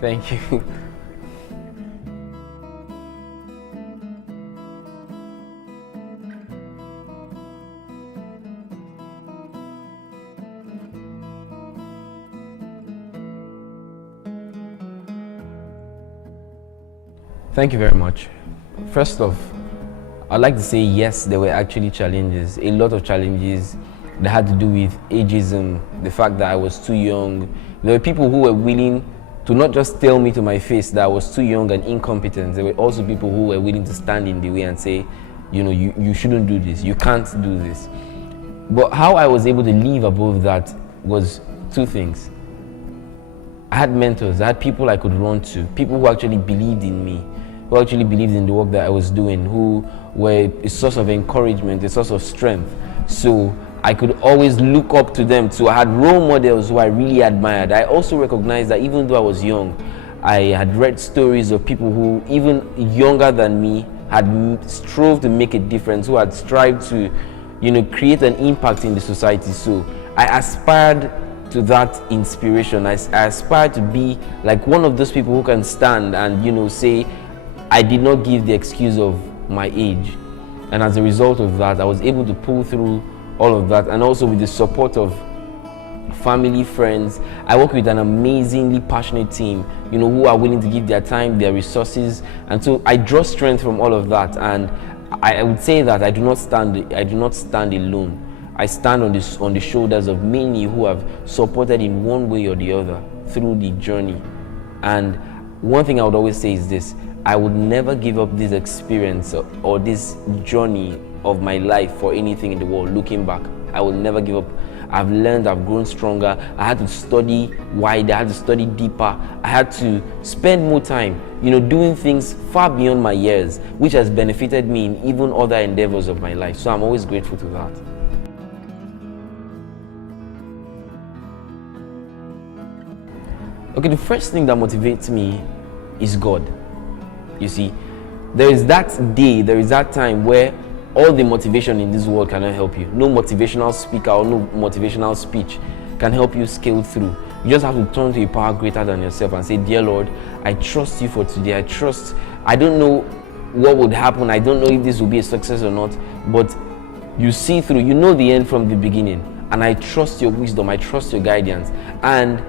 Thank you. Thank you very much. First off, I'd like to say yes, there were actually challenges, a lot of challenges that had to do with ageism, the fact that I was too young. There were people who were willing to not just tell me to my face that I was too young and incompetent. There were also people who were willing to stand in the way and say, you shouldn't do this, you can't do this. But how I was able to live above that was two things. I had mentors, I had people I could run to, people who actually believed in me, who actually believed in the work that I was doing, who were a source of encouragement, a source of strength. So I could always look up to them. So I had role models who I really admired. I also recognized that even though I was young, I had read stories of people who, even younger than me, had strove to make a difference, who had strived to, create an impact in the society. So I aspired to that inspiration. I aspired to be like one of those people who can stand and, say, I did not give the excuse of my age. And as a result of that, I was able to pull through all of that, and also with the support of family, friends. I work with an amazingly passionate team, who are willing to give their time, their resources, and so I draw strength from all of that. And I would say that I do not stand alone. I stand on the shoulders of many who have supported in one way or the other through the journey. And one thing I would always say is this: I would never give up this experience or this journey of my life for anything in the world. Looking back, I will never give up. I've learned, I've grown stronger. I had to study wider, I had to study deeper. I had to spend more time, doing things far beyond my years, which has benefited me in even other endeavors of my life. So I'm always grateful to that. Okay, the first thing that motivates me is God. You see, there is that day, there is that time where all the motivation in this world cannot help you. No motivational speaker or no motivational speech can help you scale through. You just have to turn to a power greater than yourself and say, dear Lord, I trust you for today. I don't know what would happen. I don't know if this will be a success or not, but you see through, you know the end from the beginning. And I trust your wisdom. I trust your guidance. And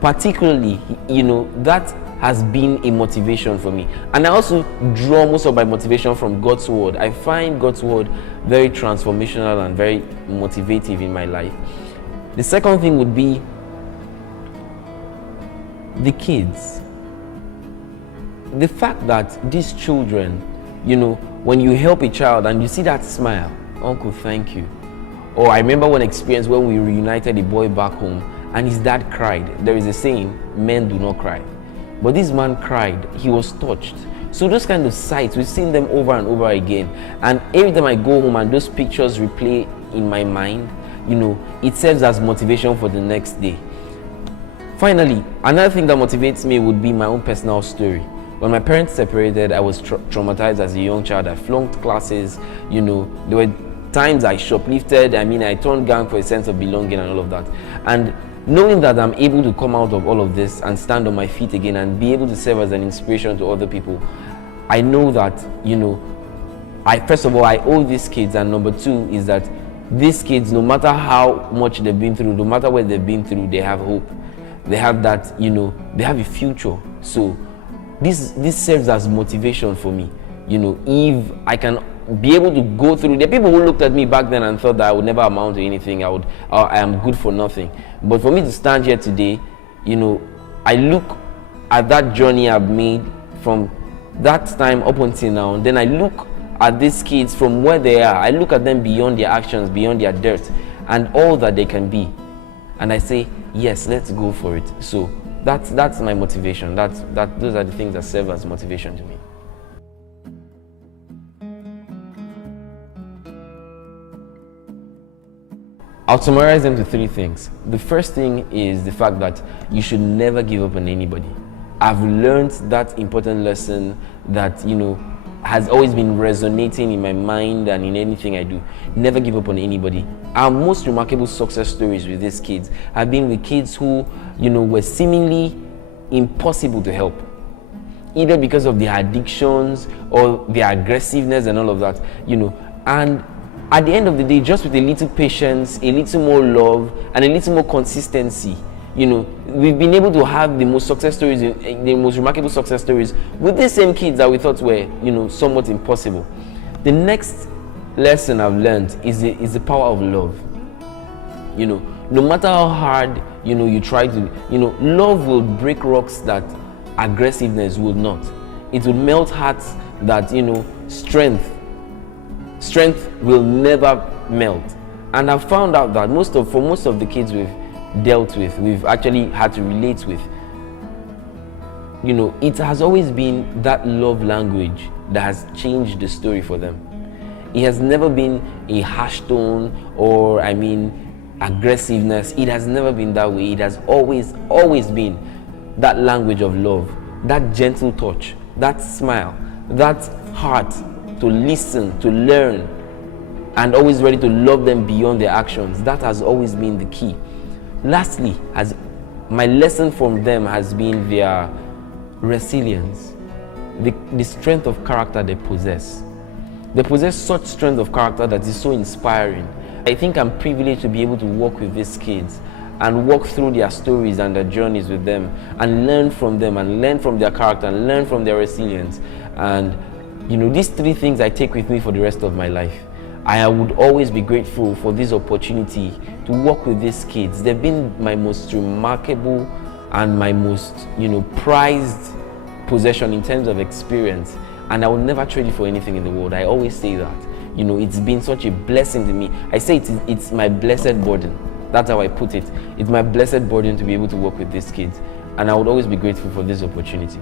particularly, that has been a motivation for me. And I also draw most of my motivation from God's word. I find God's word very transformational and very motivative in my life. The second thing would be the kids. The fact that these children, when you help a child and you see that smile, uncle, thank you. Or I remember one experience when we reunited a boy back home and his dad cried. There is a saying, men do not cry. But this man cried. He was touched. So those kind of sights, we've seen them over and over again. And every time I go home and those pictures replay in my mind, it serves as motivation for the next day. Finally, another thing that motivates me would be my own personal story. When my parents separated, I was traumatized as a young child. I flunked classes. There were times I shoplifted. I turned gang for a sense of belonging and all of that. And knowing that I'm able to come out of all of this and stand on my feet again and be able to serve as an inspiration to other people, I know that, first of all, I owe these kids, and number two is that these kids, no matter how much they've been through, no matter what they've been through, they have hope. They have that, they have a future. So this serves as motivation for me. If I can be able to go through, there are people who looked at me back then and thought that I would never amount to anything. I am good for nothing. But for me to stand here today, I look at that journey I've made from that time up until now. And then I look at these kids from where they are. I look at them beyond their actions, beyond their dirt, and all that they can be. And I say, yes, let's go for it. So that's my motivation. Those are the things that serve as motivation to me. I'll summarize them to three things. The first thing is the fact that you should never give up on anybody. I've learned that important lesson that, has always been resonating in my mind and in anything I do. Never give up on anybody. Our most remarkable success stories with these kids have been with kids who, were seemingly impossible to help, either because of their addictions or their aggressiveness and all of that, and at the end of the day, just with a little patience, a little more love, and a little more consistency, we've been able to have the most success stories, the most remarkable success stories with the same kids that we thought were, somewhat impossible. The next lesson I've learned is the power of love. No matter how hard, you try to, love will break rocks that aggressiveness would not. It will melt hearts that, strength will never melt. And I've found out that for most of the kids we've dealt with, we've actually had to relate with, it has always been that love language that has changed the story for them. It has never been a harsh tone or, aggressiveness. It has never been that way. It has always been that language of love, that gentle touch, that smile, that heart to listen, to learn, and always ready to love them beyond their actions. That has always been the key. Lastly, my lesson from them has been their resilience, the strength of character they possess. They possess such strength of character that is so inspiring. I think I'm privileged to be able to work with these kids and walk through their stories and their journeys with them and learn from them and learn from their character and learn from their resilience. And these three things I take with me for the rest of my life. I would always be grateful for this opportunity to work with these kids. They've been my most remarkable and my most, prized possession in terms of experience. And I would never trade it for anything in the world. I always say that. It's been such a blessing to me. I say it's my blessed burden. That's how I put it. It's my blessed burden to be able to work with these kids. And I would always be grateful for this opportunity.